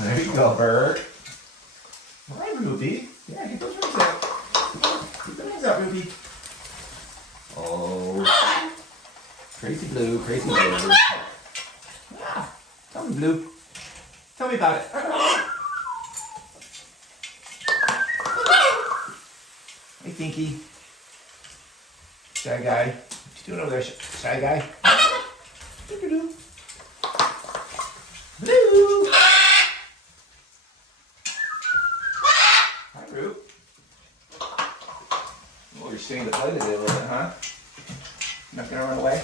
There you go, Bird. All right, Ruby. Yeah, get those rings out. Get the rings out, Ruby. Oh. Crazy Blue, crazy Blue. Yeah. Tell me, Blue. Tell me about it. Hey, Tinky. Shy guy. What you doing over there, Shy guy? Doo-doo-doo. Blue. Hi, Roo. Oh, you're staying to play today a little bit, huh? Not gonna run away?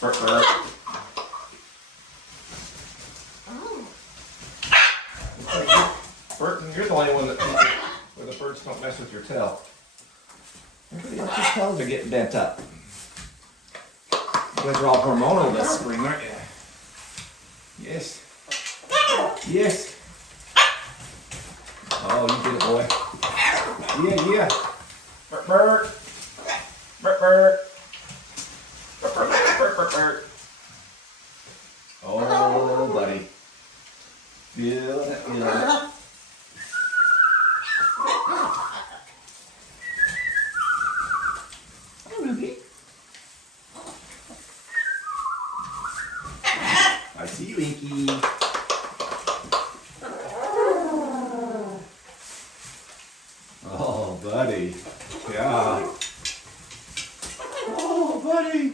Burp, burp. Burton, you're the only one that where the birds don't mess with your tail. Everybody else's tails are getting bent up. You guys are all hormonal this spring, aren't you? Yes. Yes. Oh, you did it, boy. Yeah, yeah. Burt, Burt. Burt, Burt. Burt, Burt, Burt, Burt, Burt. Oh, buddy. Feeling it, feeling it. Hi, Ruby. I see you, Inky. Oh, buddy. Yeah. Oh, buddy.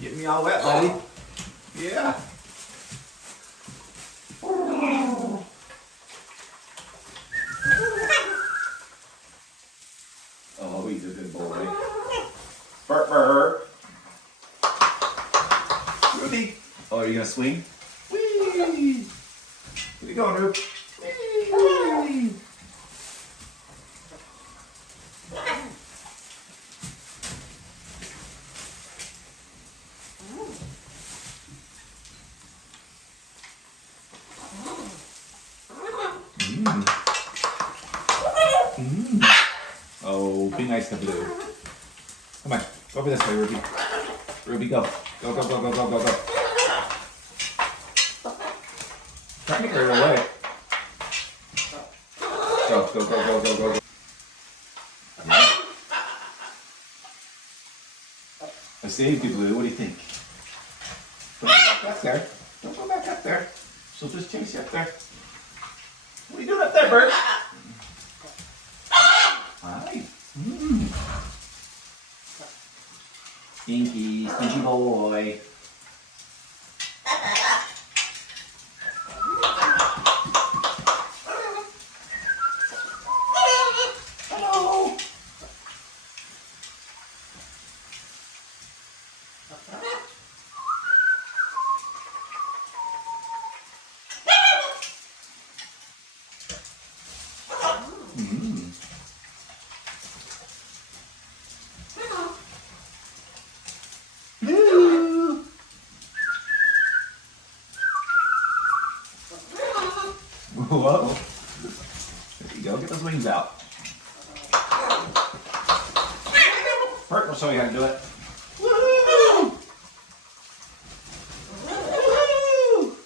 Getting me all wet, buddy. Yeah. Oh, he's a good boy. Burp, burp. Ruby. Oh, are you gonna swing? Whee! Where you going, Rube? Whee! Oh, be nice to Blue. Come on, go over this way, Ruby. Ruby, go. Go, go, go, go, go, go, go. Try to get her away. Go, go, go, go, go, go. I saved you, Blue. What do you think? Don't go back up there. Don't go back up there. She'll just chase you up there. What are you doing up there, Bert? Hi. Inky, stinky boy. Hello. Whoa. There you go. Get those wings out. Bert will show you how to do it. Woo! Woo!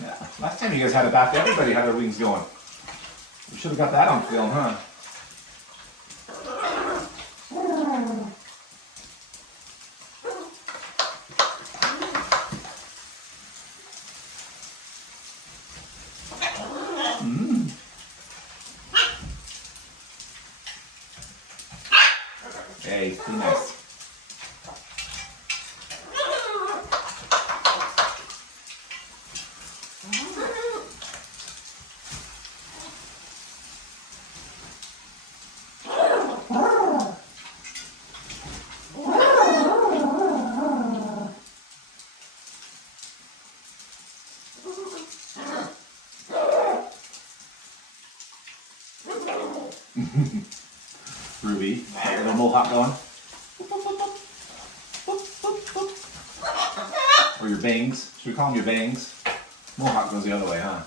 Yeah. Last time you guys had a bath, everybody had their wings going. We should have got that on film, huh? Hey, be nice. Ruby, got your little mohawk going. Or your bangs. Should we call them your bangs? Mohawk goes the other way, huh?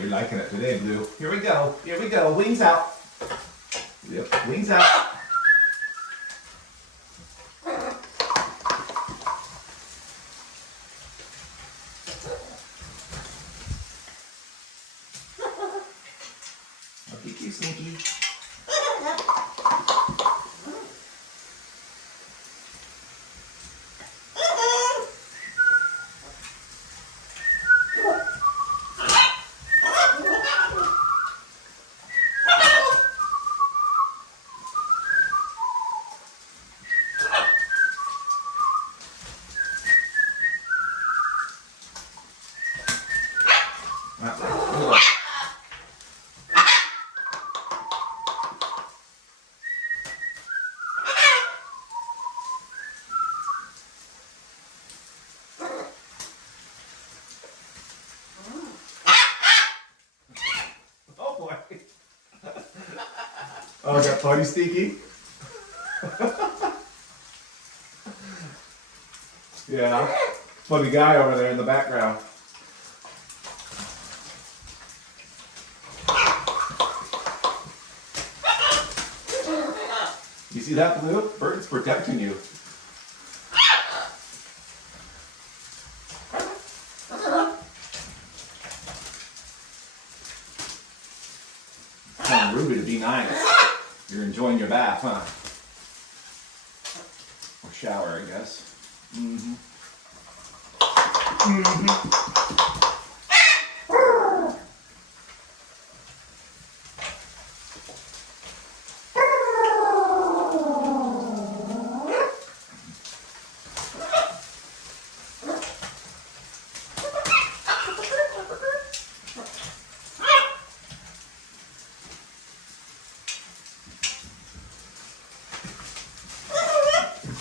You're liking it today, Blue. Here we go. Here we go. Wings out. Yep, wings out. I'll keep you sneaky. Oh, got funny sneaky? Yeah. Funny guy over there in the background. You see that, Blue? Bird's protecting you. Telling Ruby to be nice. You're enjoying your bath, huh? Or shower, I guess. Mm-hmm. Mm-hmm.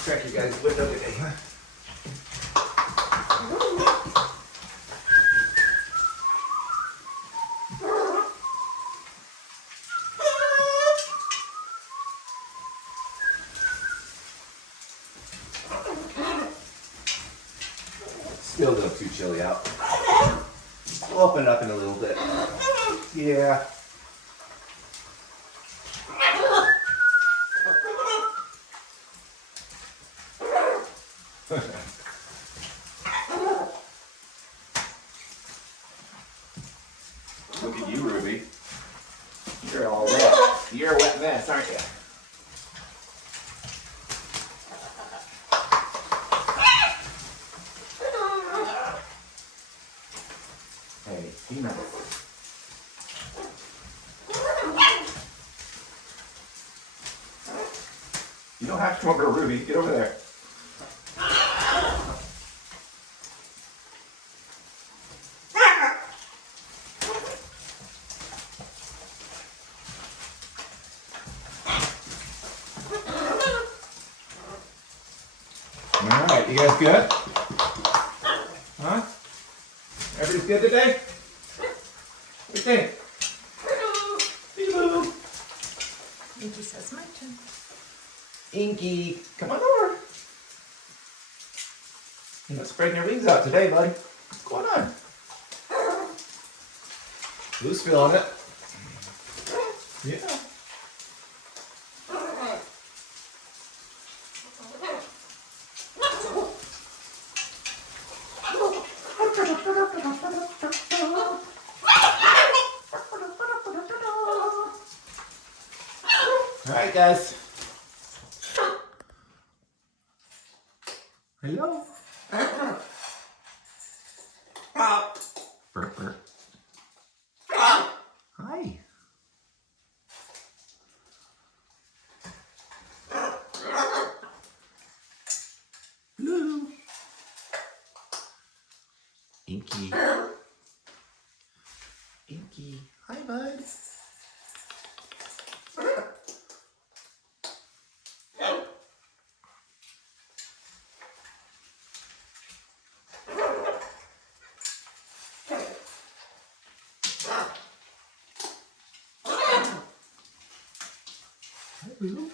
Crack you guys' window today, huh? Still a little too chilly out. We'll open it up in a little bit. Yeah. Look at you, Ruby. You're all wet. You're a wet mess, aren't you? Hey, peanut. You don't have to come over to Ruby. Get over there. All right, you guys good? Huh? Everybody's good today? What do you think? Hello. Inky says my turn. Inky, come on over. You're not spreading your wings out today, buddy. What's going on? Who's feeling it? Yeah. right, guys. Hello. Burp, burp. Hi. Blue. Inky. Inky. Hi, bud. Hi, Blue.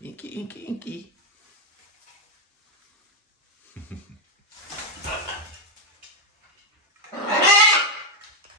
Inky, Inky, Inky.